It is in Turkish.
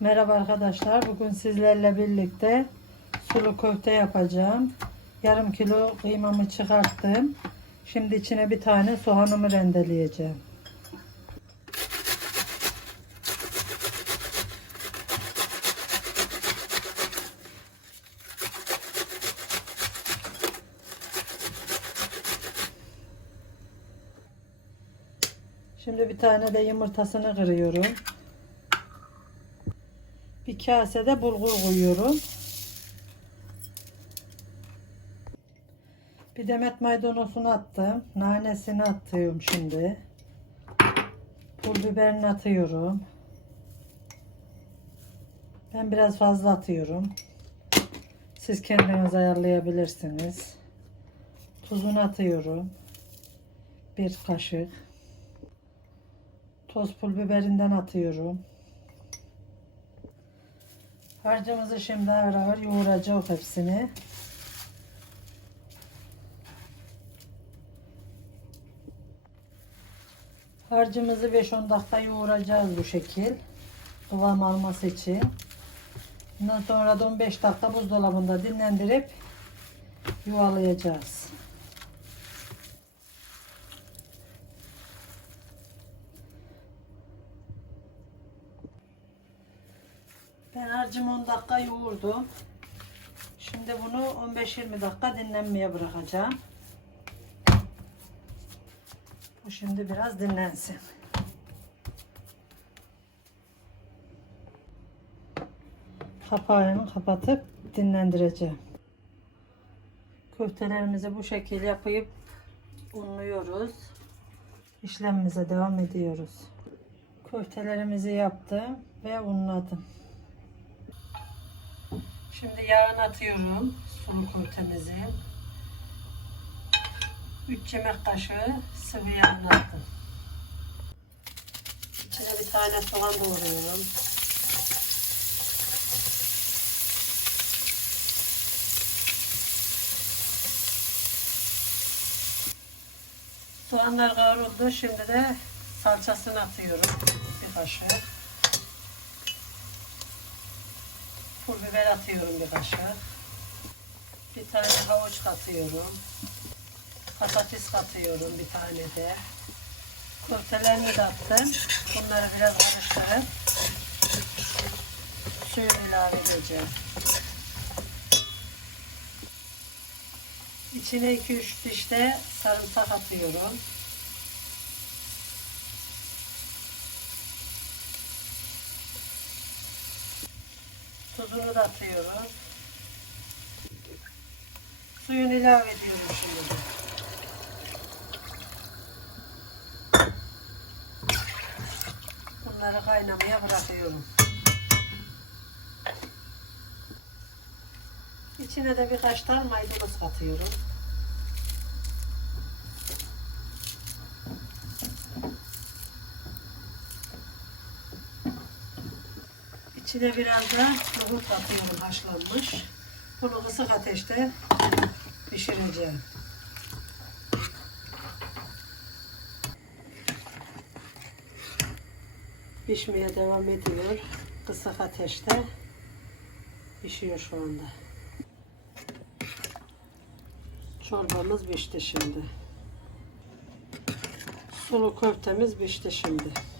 Merhaba arkadaşlar. Bugün sizlerle birlikte sulu köfte yapacağım. Yarım kilo kıymamı çıkarttım. Şimdi içine bir tane soğanımı rendeleyeceğim. Şimdi bir tane de yumurtasını kırıyorum. Bir kasede bulgur koyuyorum. Bir demet maydanozunu attım. Nanesini atıyorum şimdi. Pul biberini atıyorum. Ben biraz fazla atıyorum. Siz kendiniz ayarlayabilirsiniz. Tuzunu atıyorum. Bir kaşık. Toz pul biberinden atıyorum. Harcımızı şimdi ağır ağır yoğuracağız hepsini. Harcımızı 5-10 dakika yoğuracağız bu şekil. Kıvam alması için. Bundan sonra da 15 dakika buzdolabında dinlendirip yuvalayacağız. Ben harcımı 10 dakika yoğurdum. Şimdi bunu 15-20 dakika dinlenmeye bırakacağım. Bu şimdi biraz dinlensin. Kapağını kapatıp dinlendireceğim. Köftelerimizi bu şekil yapıp unluyoruz. İşlemimize devam ediyoruz. Köftelerimizi yaptım ve unladım. Şimdi yağını atıyorum sulu köftemizi. 3 yemek kaşığı sıvı yağını attım. İçine bir tane soğan doğruyorum. Soğanlar kavruldu. Şimdi de salçasını atıyorum. Bir kaşık. Pul biber atıyorum bir kaşık. Bir tane havuç katıyorum. Patates katıyorum bir tane de. Köftelerimi de attım. Bunları biraz karıştırıp suyunu ilave edeceğim. İçine 2-3 diş de sarımsak atıyorum. Tuzunu da atıyorum. Suyunu ilave ediyorum şimdi. Bunları kaynamaya bırakıyorum. İçine de birkaç tane maydanoz katıyorum. İçine biraz da nohut katıyorum haşlanmış. Bunu kısık ateşte pişireceğim. Pişmeye devam ediyor. Kısık ateşte pişiyor şu anda. Çorbamız pişti şimdi. Sulu köftemiz pişti şimdi.